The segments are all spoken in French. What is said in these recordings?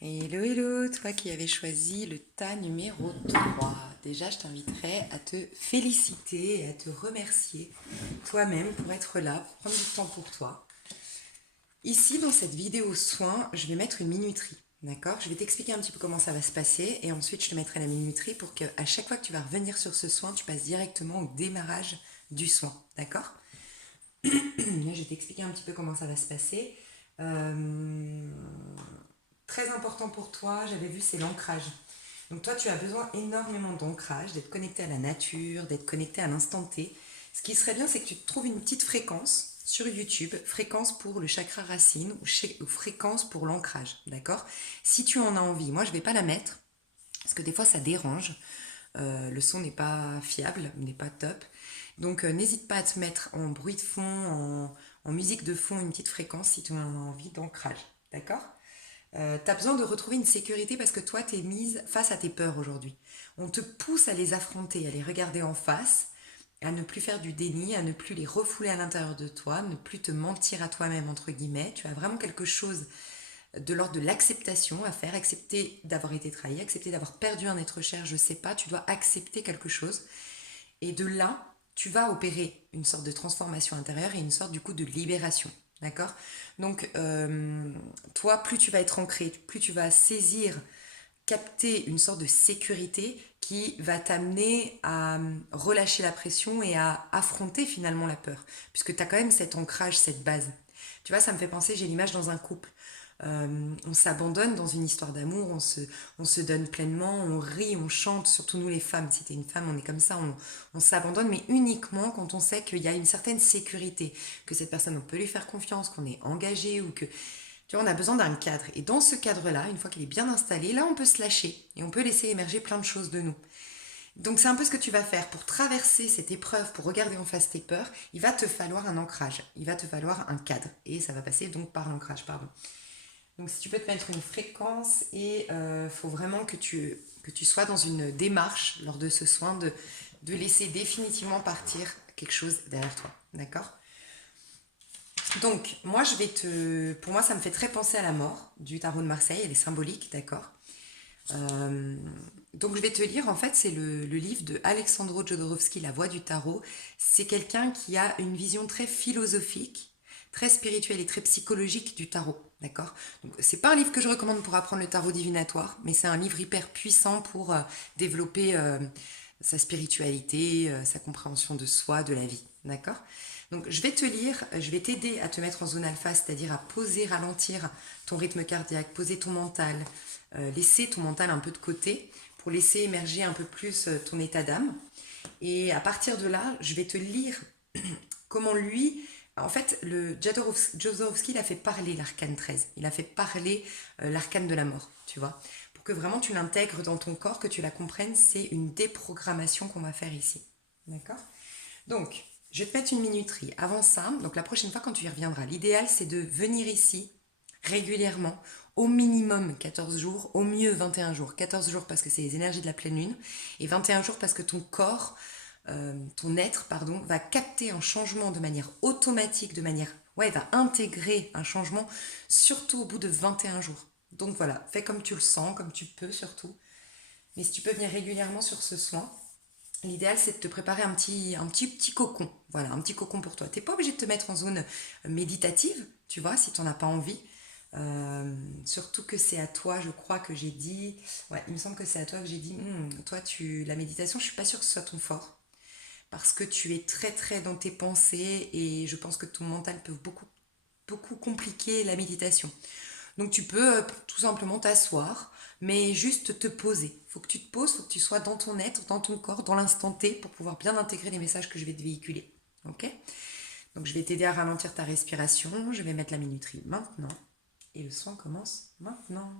Hello, hello, toi qui avais choisi le tas numéro 3. Déjà, je t'inviterai à te féliciter et à te remercier toi-même pour être là, pour prendre du temps pour toi. Ici, dans cette vidéo soin, je vais mettre une minuterie. D'accord? Je vais t'expliquer un petit peu comment ça va se passer et ensuite je te mettrai la minuterie pour qu'à chaque fois que tu vas revenir sur ce soin, tu passes directement au démarrage du soin. D'accord? Là, je vais t'expliquer un petit peu comment ça va se passer. Euh, Très important pour toi, j'avais vu, c'est l'ancrage. Donc toi, tu as besoin énormément d'ancrage, d'être connecté à la nature, d'être connecté à l'instant T. Ce qui serait bien, c'est que tu te trouves une petite fréquence sur YouTube, fréquence pour le chakra racine ou fréquence pour l'ancrage, d'accord? Si tu en as envie, moi je vais pas la mettre, parce que des fois ça dérange, le son n'est pas fiable, n'est pas top. Donc n'hésite pas à te mettre en bruit de fond, en musique de fond, une petite fréquence si tu en as envie d'ancrage, d'accord? Tu as besoin de retrouver une sécurité parce que toi, tu es mise face à tes peurs aujourd'hui. On te pousse à les affronter, à les regarder en face, à ne plus faire du déni, à ne plus les refouler à l'intérieur de toi, ne plus te mentir à toi-même, entre guillemets. Tu as vraiment quelque chose de l'ordre de l'acceptation à faire, accepter d'avoir été trahi, accepter d'avoir perdu un être cher, je sais pas, tu dois accepter quelque chose. Et de là, tu vas opérer une sorte de transformation intérieure et une sorte du coup de libération. D'accord? Donc, toi, plus tu vas être ancré, plus tu vas saisir, capter une sorte de sécurité qui va t'amener à relâcher la pression et à affronter finalement la peur. Puisque tu as quand même cet ancrage, cette base. Tu vois, ça me fait penser, j'ai l'image dans un couple. On s'abandonne dans une histoire d'amour, on se donne pleinement, on rit, on chante, surtout nous les femmes. Si t'es une femme, on est comme ça, on s'abandonne, mais uniquement quand on sait qu'il y a une certaine sécurité, que cette personne, on peut lui faire confiance, qu'on est engagé ou que, tu vois, on a besoin d'un cadre. Et dans ce cadre-là, une fois qu'il est bien installé, là, on peut se lâcher et on peut laisser émerger plein de choses de nous. Donc c'est un peu ce que tu vas faire pour traverser cette épreuve, pour regarder en face tes peurs. Il va te falloir un ancrage, il va te falloir un cadre. Et ça va passer donc par l'ancrage, pardon. Donc si tu peux te mettre une fréquence et faut vraiment que tu sois dans une démarche lors de ce soin de laisser définitivement partir quelque chose derrière toi. D'accord? Donc moi je vais te... Pour moi ça me fait très penser à la mort du tarot de Marseille, elle est symbolique, d'accord? Euh, donc je vais te lire, en fait c'est le livre de Alexandro Jodorowsky, La Voix du Tarot. C'est quelqu'un qui a une vision très philosophique, très spirituelle et très psychologique du tarot, d'accord? Donc c'est pas un livre que je recommande pour apprendre le tarot divinatoire, mais c'est un livre hyper puissant pour développer sa spiritualité, sa compréhension de soi, de la vie, d'accord? Donc je vais te lire, je vais t'aider à te mettre en zone alpha, c'est-à-dire à poser, ralentir ton rythme cardiaque, poser ton mental, laisser ton mental un peu de côté pour laisser émerger un peu plus ton état d'âme. Et à partir de là, je vais te lire comment lui, en fait, le Jodorowsky, il a fait parler l'arcane 13, il a fait parler l'arcane de la mort, tu vois, pour que vraiment tu l'intègres dans ton corps, que tu la comprennes, c'est une déprogrammation qu'on va faire ici. D'accord? Donc, je vais te mettre une minuterie. Avant ça, donc la prochaine fois quand tu y reviendras, l'idéal c'est de venir ici régulièrement, au minimum 14 jours, au mieux 21 jours. 14 jours parce que c'est les énergies de la pleine lune et 21 jours parce que ton corps, ton être, pardon, va capter un changement de manière automatique, de manière, ouais, va intégrer un changement surtout au bout de 21 jours. Donc voilà, fais comme tu le sens, comme tu peux surtout. Mais si tu peux venir régulièrement sur ce soin, l'idéal, c'est de te préparer petit cocon. Voilà, un petit cocon pour toi. T'es pas obligé de te mettre en zone méditative, tu vois, si tu n'en as pas envie. Surtout que c'est à toi, je crois que j'ai dit. Ouais, il me semble que c'est à toi que j'ai dit. Toi, la méditation, je suis pas sûre que ce soit ton fort. Parce que tu es très, très dans tes pensées et je pense que ton mental peut beaucoup compliquer la méditation. Donc tu peux tout simplement t'asseoir, mais juste te poser. Faut que tu te poses, faut que tu sois dans ton être, dans ton corps, dans l'instant T pour pouvoir bien intégrer les messages que je vais te véhiculer. Ok? Donc je vais t'aider à ralentir ta respiration, je vais mettre la minuterie maintenant et le soin commence maintenant.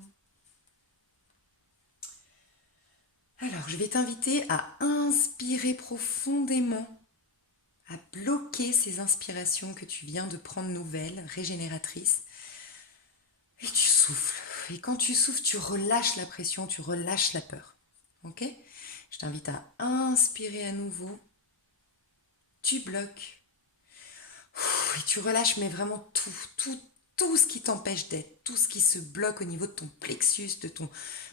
Alors je vais t'inviter à inspirer profondément, à bloquer ces inspirations que tu viens de prendre nouvelles, régénératrices, et tu souffles. Et quand tu souffles, tu relâches la pression, tu relâches la peur. Ok? Je t'invite à inspirer à nouveau. Tu bloques. Et tu relâches, mais vraiment tout, tout. tout ce qui t'empêche d'être, tout ce qui se bloque au niveau de ton plexus,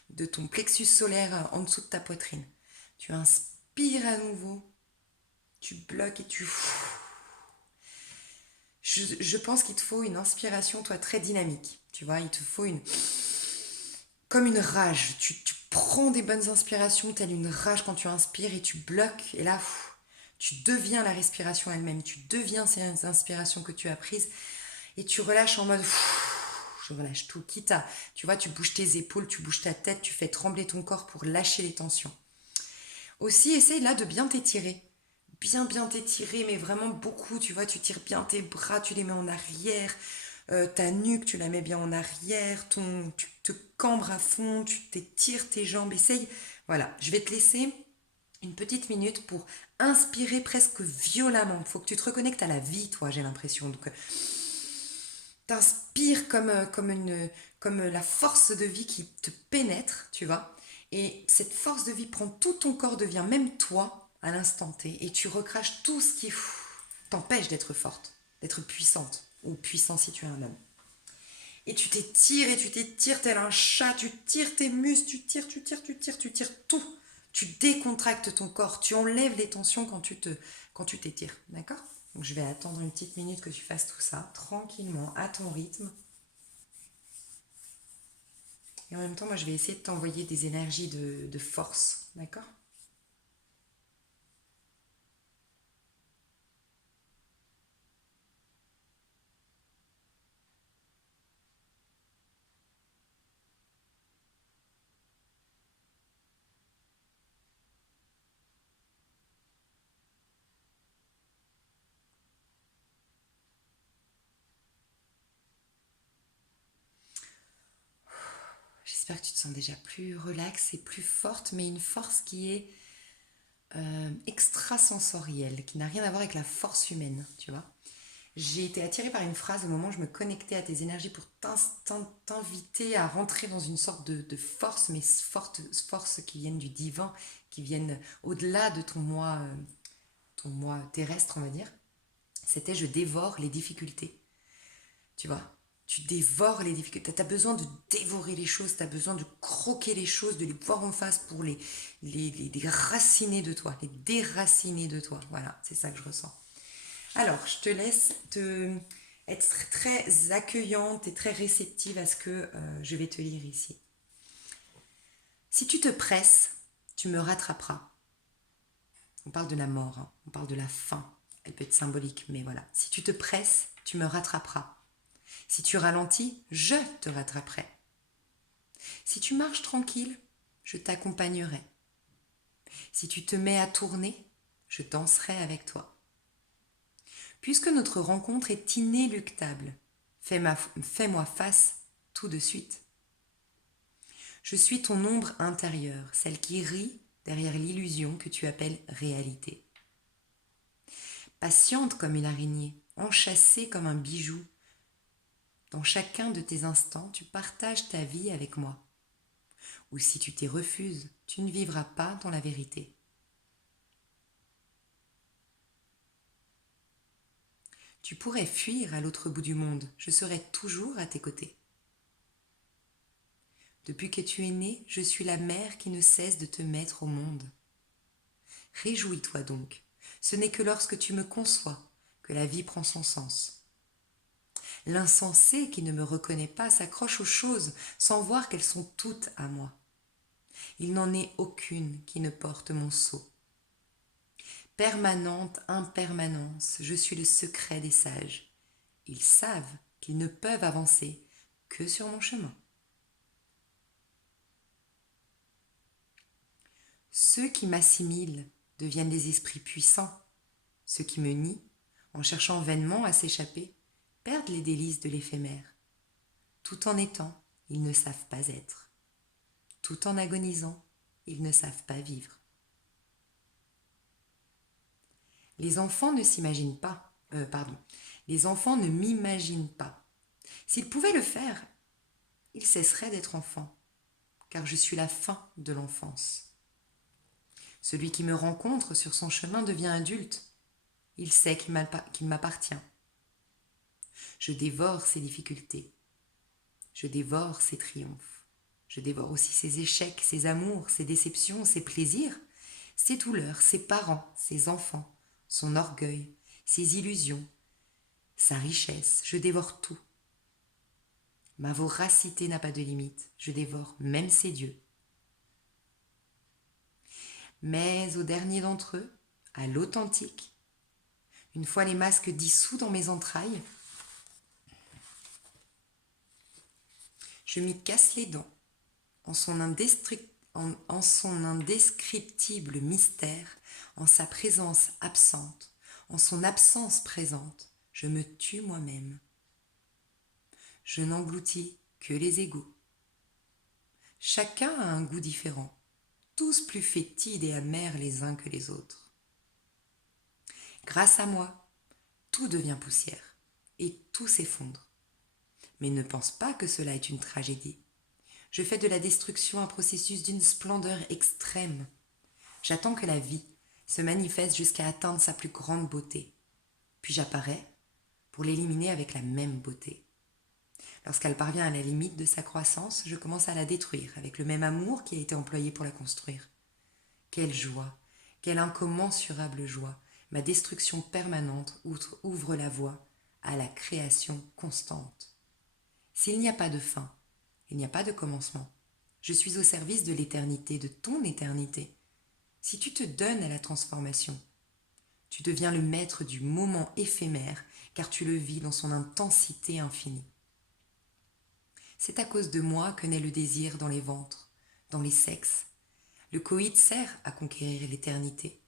de ton plexus solaire en dessous de ta poitrine. Tu inspires à nouveau, tu bloques et tu... Je pense qu'il te faut une inspiration, toi, très dynamique. Tu vois, il te faut une... Comme une rage. Tu prends des bonnes inspirations, telle une rage quand tu inspires et tu bloques. Et là, tu deviens la respiration elle-même. Tu deviens ces inspirations que tu as prises et tu relâches en mode... Je relâche tout. Quitte à, tu vois, tu bouges tes épaules, tu bouges ta tête, tu fais trembler ton corps pour lâcher les tensions. Aussi, essaye là de bien t'étirer. Bien t'étirer, mais vraiment beaucoup, tu vois, tu tires bien tes bras, tu les mets en arrière, ta nuque, tu la mets bien en arrière, tu te cambres à fond, tu t'étires tes jambes, essaye. Voilà, je vais te laisser une petite minute pour inspirer presque violemment. Il faut que tu te reconnectes à la vie, toi, j'ai l'impression. Donc, t'inspires comme la force de vie qui te pénètre, tu vois. Et cette force de vie prend tout ton corps, devient même toi à l'instant T. Et tu recraches tout ce qui t'empêche d'être forte, d'être puissante, ou puissant si tu es un homme. Et tu t'étires tel un chat, tu tires tes muscles, tu tires tout. Tu décontractes ton corps, tu enlèves les tensions quand tu t'étires, d'accord? Donc je vais attendre une petite minute que tu fasses tout ça, tranquillement, à ton rythme. Et en même temps, moi, je vais essayer de t'envoyer des énergies de force, d'accord? J'espère que tu te sens déjà plus relaxe et plus forte, mais une force qui est extrasensorielle, qui n'a rien à voir avec la force humaine, tu vois. J'ai été attirée par une phrase au moment où je me connectais à tes énergies pour t'inviter à rentrer dans une sorte de force, mais force qui viennent du divin, qui viennent au-delà de ton moi terrestre, on va dire. C'était je dévore les difficultés. Tu vois, tu dévores les difficultés. Tu as besoin de dévorer les choses, tu as besoin de croquer les choses, de les voir en face pour les raciner de toi, les déraciner de toi. Voilà, c'est ça que je ressens. Alors, je te laisse être très accueillante et très réceptive à ce que je vais te lire ici. Si tu te presses, tu me rattraperas. On parle de la mort, hein. On parle de la fin. Elle peut être symbolique, mais voilà. Si tu te presses, tu me rattraperas. Si tu ralentis, je te rattraperai. Si tu marches tranquille, je t'accompagnerai. Si tu te mets à tourner, je danserai avec toi. Puisque notre rencontre est inéluctable, fais-moi face tout de suite. Je suis ton ombre intérieure, celle qui rit derrière l'illusion que tu appelles réalité. Patiente comme une araignée, enchâssée comme un bijou, dans chacun de tes instants, tu partages ta vie avec moi. Ou si tu t'y refuses, tu ne vivras pas dans la vérité. Tu pourrais fuir à l'autre bout du monde, je serai toujours à tes côtés. Depuis que tu es né, je suis la mère qui ne cesse de te mettre au monde. Réjouis-toi donc, ce n'est que lorsque tu me conçois que la vie prend son sens. L'insensé qui ne me reconnaît pas s'accroche aux choses sans voir qu'elles sont toutes à moi. Il n'en est aucune qui ne porte mon sceau. Permanente impermanence, je suis le secret des sages. Ils savent qu'ils ne peuvent avancer que sur mon chemin. Ceux qui m'assimilent deviennent des esprits puissants. Ceux qui me nient, en cherchant vainement à s'échapper, perdent les délices de l'éphémère. Tout en étant, ils ne savent pas être. Tout en agonisant, ils ne savent pas vivre. Les enfants ne s'imaginent pas, les enfants ne m'imaginent pas. S'ils pouvaient le faire, ils cesseraient d'être enfants, car je suis la fin de l'enfance. Celui qui me rencontre sur son chemin devient adulte. Il sait qu'il m'appartient. Je dévore ses difficultés. Je dévore ses triomphes. Je dévore aussi ses échecs, ses amours, ses déceptions, ses plaisirs, ses douleurs, ses parents, ses enfants, son orgueil, ses illusions, sa richesse. Je dévore tout. Ma voracité n'a pas de limite. Je dévore même ses dieux. Mais au dernier d'entre eux, à l'authentique, une fois les masques dissous dans mes entrailles, je m'y casse les dents en son indescriptible mystère, en sa présence absente, en son absence présente, je me tue moi-même. Je n'engloutis que les égaux. Chacun a un goût différent, tous plus fétides et amers les uns que les autres. Grâce à moi, tout devient poussière et tout s'effondre. Mais ne pense pas que cela est une tragédie. Je fais de la destruction un processus d'une splendeur extrême. J'attends que la vie se manifeste jusqu'à atteindre sa plus grande beauté. Puis j'apparais pour l'éliminer avec la même beauté. Lorsqu'elle parvient à la limite de sa croissance, je commence à la détruire avec le même amour qui a été employé pour la construire. Quelle joie, quelle incommensurable joie! Ma destruction permanente ouvre la voie à la création constante. S'il n'y a pas de fin, il n'y a pas de commencement. Je suis au service de l'éternité, de ton éternité. Si tu te donnes à la transformation, tu deviens le maître du moment éphémère, car tu le vis dans son intensité infinie. C'est à cause de moi que naît le désir dans les ventres, dans les sexes. Le coït sert à conquérir l'éternité.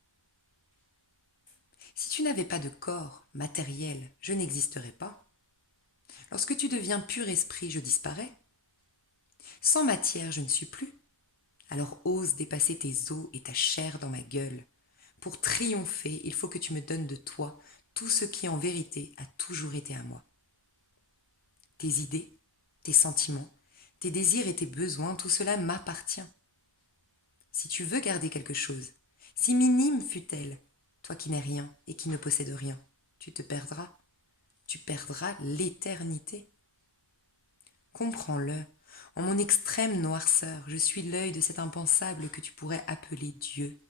Si tu n'avais pas de corps matériel, je n'existerais pas. Lorsque tu deviens pur esprit, je disparais. Sans matière, je ne suis plus. Alors ose dépasser tes os et ta chair dans ma gueule. Pour triompher, il faut que tu me donnes de toi tout ce qui en vérité a toujours été à moi. Tes idées, tes sentiments, tes désirs et tes besoins, tout cela m'appartient. Si tu veux garder quelque chose, si minime fût-elle, toi qui n'es rien et qui ne possèdes rien, tu te perdras. Tu perdras l'éternité. Comprends-le. En mon extrême noirceur, je suis l'œil de cet impensable que tu pourrais appeler Dieu.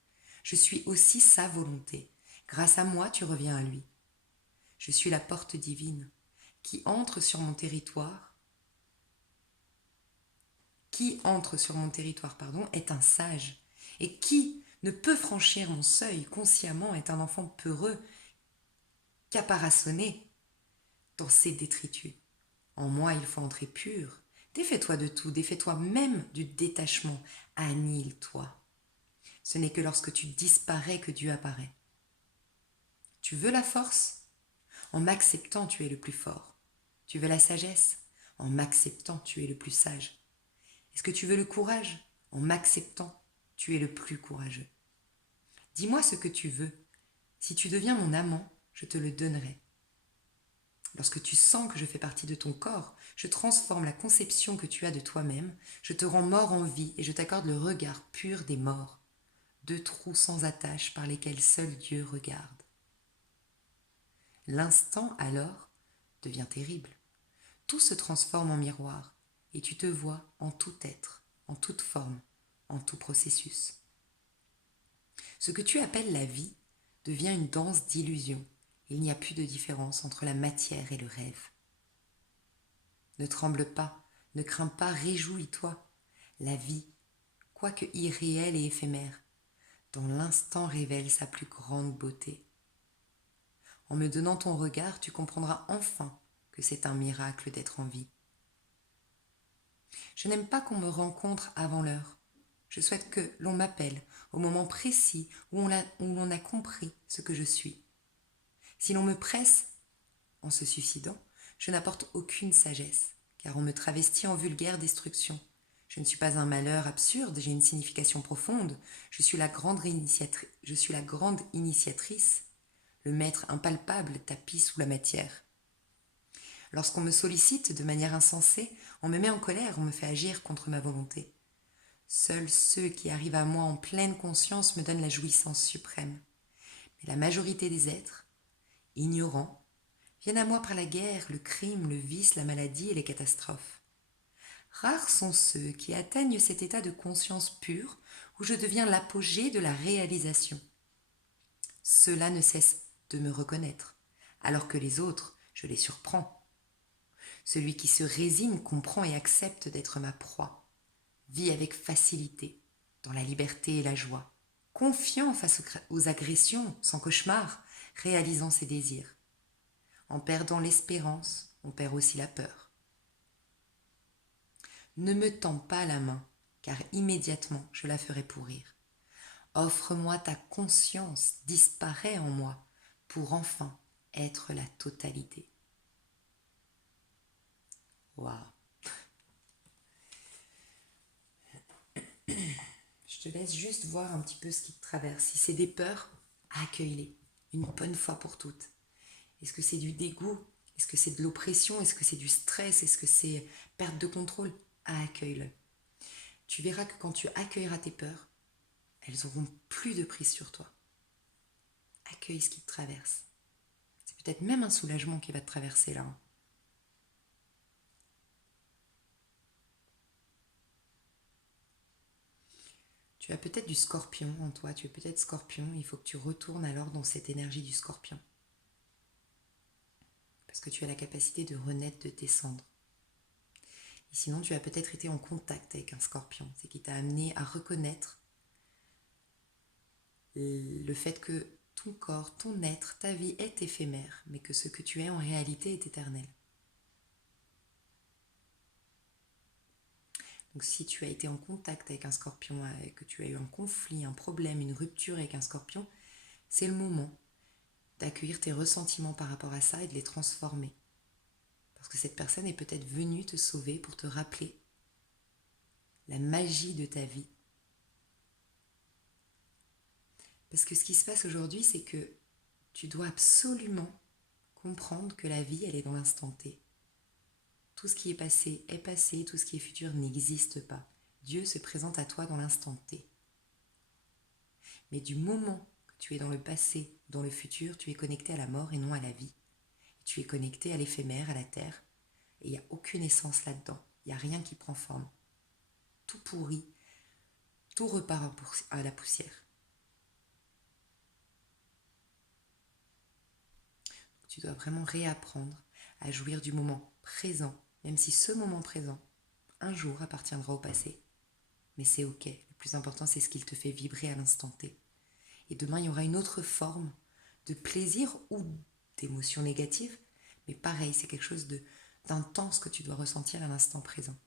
Je suis aussi sa volonté. Grâce à moi, tu reviens à lui. Je suis la porte divine qui entre sur mon territoire. Qui entre sur mon territoire, est un sage. Et qui ne peut franchir mon seuil consciemment est un enfant peureux, caparaçonné dans ses détritus. En moi, il faut entrer pur. Défais-toi de tout, défais-toi même du détachement. Annihile-toi. Ce n'est que lorsque tu disparais que Dieu apparaît. Tu veux la force? En m'acceptant, tu es le plus fort. Tu veux la sagesse? En m'acceptant, tu es le plus sage. Est-ce que tu veux le courage? En m'acceptant, tu es le plus courageux. Dis-moi ce que tu veux. Si tu deviens mon amant, je te le donnerai. Lorsque tu sens que je fais partie de ton corps, je transforme la conception que tu as de toi-même, je te rends mort en vie et je t'accorde le regard pur des morts, 2 trous sans attache par lesquels seul Dieu regarde. L'instant alors devient terrible. Tout se transforme en miroir et tu te vois en tout être, en toute forme, en tout processus. Ce que tu appelles la vie devient une danse d'illusions. Il n'y a plus de différence entre la matière et le rêve. Ne tremble pas, ne crains pas, réjouis-toi. La vie, quoique irréelle et éphémère, dans l'instant révèle sa plus grande beauté. En me donnant ton regard, tu comprendras enfin que c'est un miracle d'être en vie. Je n'aime pas qu'on me rencontre avant l'heure. Je souhaite que l'on m'appelle au moment précis où l'on a compris ce que je suis. Si l'on me presse en se suicidant, je n'apporte aucune sagesse, car on me travestit en vulgaire destruction. Je ne suis pas un malheur absurde, j'ai une signification profonde. Je suis la grande initiatrice, le maître impalpable tapis sous la matière. Lorsqu'on me sollicite de manière insensée, on me met en colère, on me fait agir contre ma volonté. Seuls ceux qui arrivent à moi en pleine conscience me donnent la jouissance suprême. Mais la majorité des êtres, ignorants, Viennent à moi par la guerre, le crime, le vice, la maladie et les catastrophes. Rares sont ceux qui atteignent cet état de conscience pure où je deviens l'apogée de la réalisation. Ceux-là ne cessent de me reconnaître, alors que les autres, je les surprends. Celui qui se résigne comprend et accepte d'être ma proie, vit avec facilité, dans la liberté et la joie, confiant face aux agressions, sans cauchemar, réalisant ses désirs. En perdant l'espérance, on perd aussi la peur. Ne me tends pas la main, car immédiatement je la ferai pourrir. Offre-moi ta conscience, disparaît en moi, pour enfin être la totalité. Waouh! Je te laisse juste voir un petit peu ce qui te traverse. Si c'est des peurs, accueille-les, une bonne fois pour toutes. Est-ce que c'est du dégoût? Est-ce que c'est de l'oppression? Est-ce que c'est du stress? Est-ce que c'est perte de contrôle? Accueille-le. Tu verras que quand tu accueilleras tes peurs, elles n'auront plus de prise sur toi. Accueille ce qui te traverse. C'est peut-être même un soulagement qui va te traverser là. Tu as peut-être du scorpion en toi, tu es peut-être scorpion, il faut que tu retournes alors dans cette énergie du scorpion. Parce que tu as la capacité de renaître de tes cendres. Et sinon, tu as peut-être été en contact avec un scorpion, c'est qui t'a amené à reconnaître le fait que ton corps, ton être, ta vie est éphémère, mais que ce que tu es en réalité est éternel. Donc si tu as été en contact avec un scorpion, que tu as eu un conflit, un problème, une rupture avec un scorpion, c'est le moment d'accueillir tes ressentiments par rapport à ça et de les transformer. Parce que cette personne est peut-être venue te sauver pour te rappeler la magie de ta vie. Parce que ce qui se passe aujourd'hui, c'est que tu dois absolument comprendre que la vie, elle est dans l'instant T. Tout ce qui est passé, tout ce qui est futur n'existe pas. Dieu se présente à toi dans l'instant T. Mais du moment que tu es dans le passé, dans le futur, tu es connecté à la mort et non à la vie. Tu es connecté à l'éphémère, à la terre, et il n'y a aucune essence là-dedans. Il n'y a rien qui prend forme. Tout pourrit, tout repart à la poussière. Tu dois vraiment réapprendre à jouir du moment présent, même si ce moment présent, un jour, appartiendra au passé. Mais c'est ok, le plus important c'est ce qu'il te fait vibrer à l'instant T. Et demain, il y aura une autre forme de plaisir ou d'émotion négative, mais pareil, c'est quelque chose d'intense que tu dois ressentir à l'instant présent.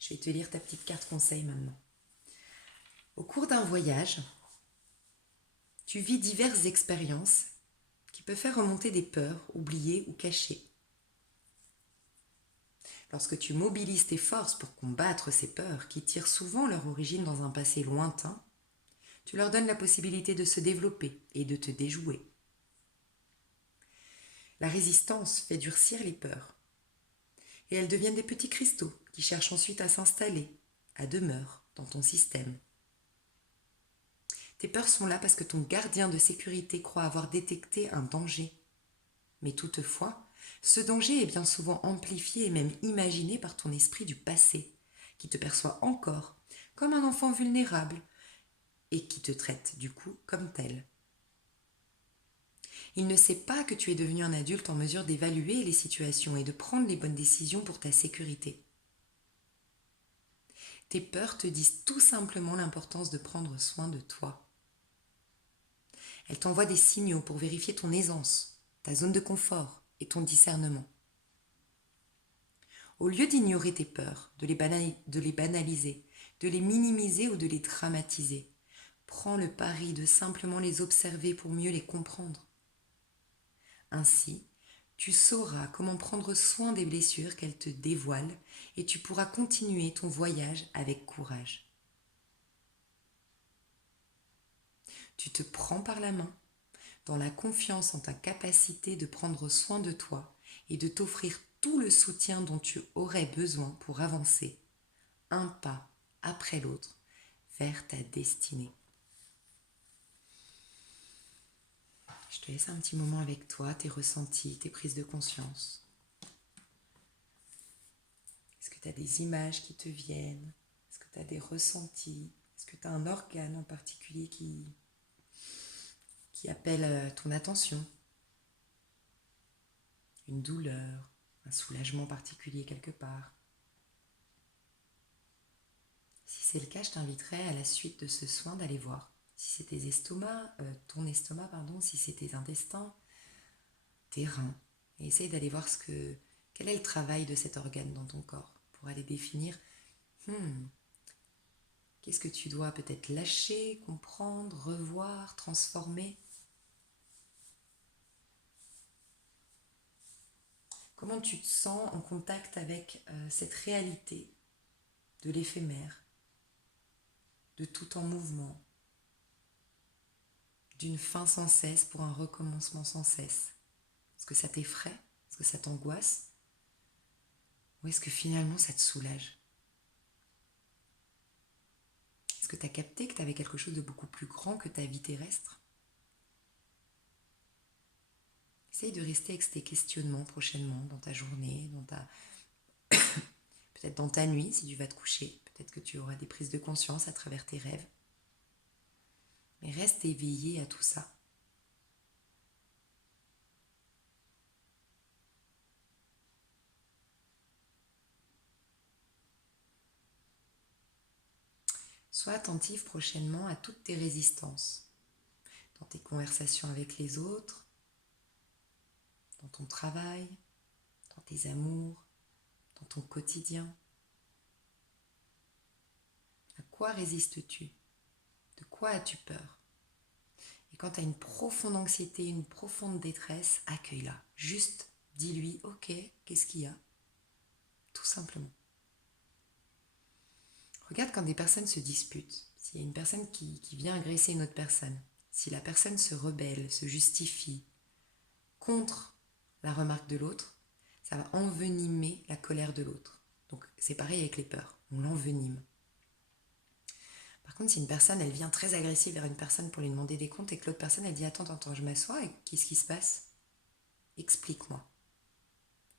Je vais te lire ta petite carte conseil maintenant. Au cours d'un voyage, tu vis diverses expériences qui peuvent faire remonter des peurs oubliées ou cachées. Lorsque tu mobilises tes forces pour combattre ces peurs qui tirent souvent leur origine dans un passé lointain, tu leur donnes la possibilité de se développer et de te déjouer. La résistance fait durcir les peurs et elles deviennent des petits cristaux qui cherchent ensuite à s'installer, à demeure dans ton système. Tes peurs sont là parce que ton gardien de sécurité croit avoir détecté un danger. Mais toutefois, ce danger est bien souvent amplifié et même imaginé par ton esprit du passé, qui te perçoit encore comme un enfant vulnérable et qui te traite du coup comme tel. Il ne sait pas que tu es devenu un adulte en mesure d'évaluer les situations et de prendre les bonnes décisions pour ta sécurité. Tes peurs te disent tout simplement l'importance de prendre soin de toi. Elles t'envoient des signaux pour vérifier ton aisance, ta zone de confort et ton discernement. Au lieu d'ignorer tes peurs, de les banaliser, de les minimiser ou de les dramatiser, prends le pari de simplement les observer pour mieux les comprendre. Ainsi, tu sauras comment prendre soin des blessures qu'elles te dévoilent et tu pourras continuer ton voyage avec courage. Tu te prends par la main, dans la confiance en ta capacité de prendre soin de toi et de t'offrir tout le soutien dont tu aurais besoin pour avancer, un pas après l'autre, vers ta destinée. Je te laisse un petit moment avec toi, tes ressentis, tes prises de conscience. Est-ce que tu as des images qui te viennent? Est-ce que tu as des ressentis? Est-ce que tu as un organe en particulier qui appelle ton attention? Une douleur, un soulagement particulier quelque part? Si c'est le cas, je t'inviterai à la suite de ce soin d'aller voir si c'est ton estomac, si c'est tes intestins, tes reins. Et essaye d'aller voir quel est le travail de cet organe dans ton corps pour aller définir qu'est-ce que tu dois peut-être lâcher, comprendre, revoir, transformer. Comment tu te sens en contact avec cette réalité de l'éphémère, de tout en mouvement, d'une fin sans cesse pour un recommencement sans cesse? Est-ce que ça t'effraie? Est-ce que ça t'angoisse? Ou est-ce que finalement ça te soulage? Est-ce que tu as capté que tu avais quelque chose de beaucoup plus grand que ta vie terrestre? Essaye de rester avec tes questionnements prochainement dans ta journée, peut-être dans ta nuit si tu vas te coucher. Peut-être que tu auras des prises de conscience à travers tes rêves. Mais reste éveillé à tout ça. Sois attentif prochainement à toutes tes résistances, dans tes conversations avec les autres, dans ton travail, dans tes amours, dans ton quotidien. À quoi résistes-tu? De quoi as-tu peur? Et quand tu as une profonde anxiété, une profonde détresse, accueille-la. Juste dis-lui, ok, qu'est-ce qu'il y a? Tout simplement. Regarde quand des personnes se disputent. S'il y a une personne qui vient agresser une autre personne, si la personne se rebelle, se justifie contre la remarque de l'autre, ça va envenimer la colère de l'autre. Donc c'est pareil avec les peurs, on l'envenime. Par contre, si une personne, elle vient très agressive vers une personne pour lui demander des comptes et que l'autre personne, elle dit attends, je m'assois et qu'est-ce qui se passe? Explique-moi.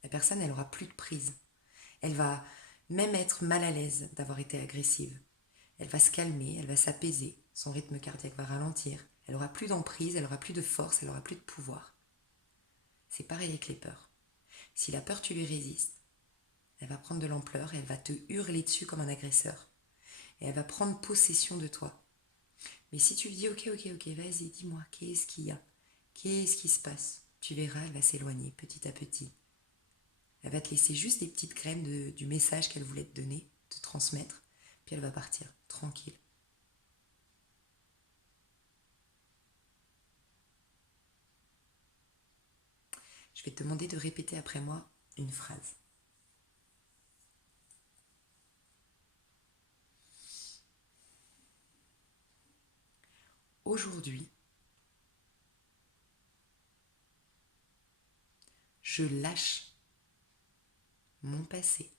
La personne, elle aura plus de prise. Elle va même être mal à l'aise d'avoir été agressive. Elle va se calmer, elle va s'apaiser, son rythme cardiaque va ralentir, elle aura plus d'emprise, elle aura plus de force, elle aura plus de pouvoir. C'est pareil avec les peurs. Si la peur, tu lui résistes, elle va prendre de l'ampleur et elle va te hurler dessus comme un agresseur. Et elle va prendre possession de toi. Mais si tu lui dis ok, vas-y, dis-moi, qu'est-ce qu'il y a? Qu'est-ce qui se passe? Tu verras, elle va s'éloigner petit à petit. Elle va te laisser juste des petites graines du message qu'elle voulait te donner, te transmettre, puis elle va partir, tranquille. Je vais te demander de répéter après moi une phrase. Aujourd'hui, je lâche mon passé.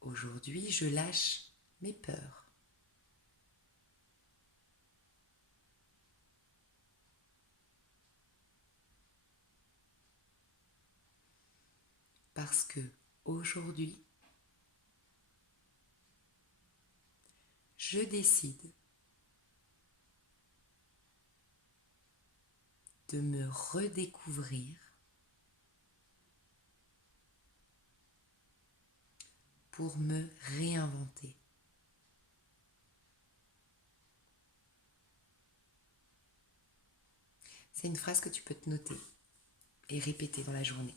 Aujourd'hui, je lâche mes peurs. Parce que aujourd'hui, je décide de me redécouvrir pour me réinventer. C'est une phrase que tu peux te noter et répéter dans la journée.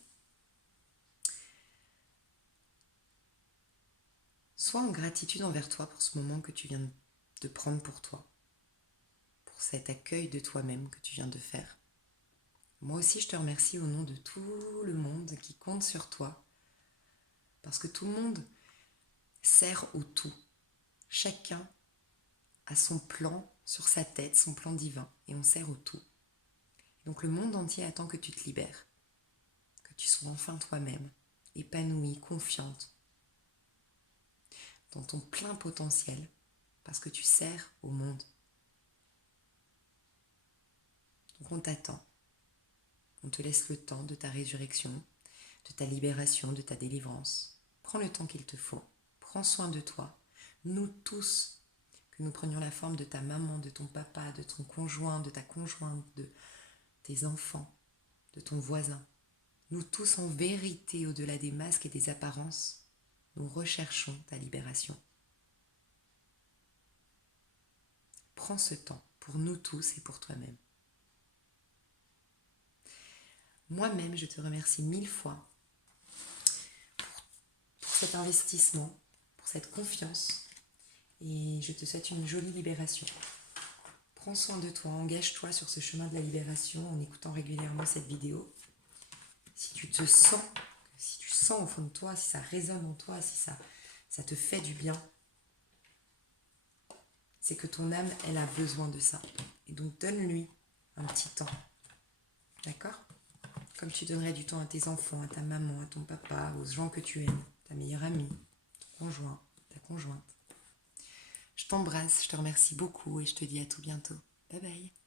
Sois en gratitude envers toi pour ce moment que tu viens de prendre pour toi, pour cet accueil de toi-même que tu viens de faire. Moi aussi, je te remercie au nom de tout le monde qui compte sur toi, parce que tout le monde sert au tout. Chacun a son plan sur sa tête, son plan divin, et on sert au tout. Donc le monde entier attend que tu te libères, que tu sois enfin toi-même, épanouie, confiante, dans ton plein potentiel, parce que tu sers au monde. Donc on t'attend. On te laisse le temps de ta résurrection, de ta libération, de ta délivrance. Prends le temps qu'il te faut. Prends soin de toi. Nous tous, que nous prenions la forme de ta maman, de ton papa, de ton conjoint, de ta conjointe, de tes enfants, de ton voisin. Nous tous, en vérité, au-delà des masques et des apparences, nous recherchons ta libération. Prends ce temps pour nous tous et pour toi-même. Moi-même, je te remercie 1000 fois pour cet investissement, pour cette confiance, et je te souhaite une jolie libération. Prends soin de toi, engage-toi sur ce chemin de la libération en écoutant régulièrement cette vidéo. Si tu sens au fond de toi, si ça résonne en toi, si ça te fait du bien, c'est que ton âme, elle a besoin de ça. Et donc donne-lui un petit temps. D'accord ? Comme tu donnerais du temps à tes enfants, à ta maman, à ton papa, aux gens que tu aimes, ta meilleure amie, ton conjoint, ta conjointe. Je t'embrasse, je te remercie beaucoup et je te dis à tout bientôt. Bye bye.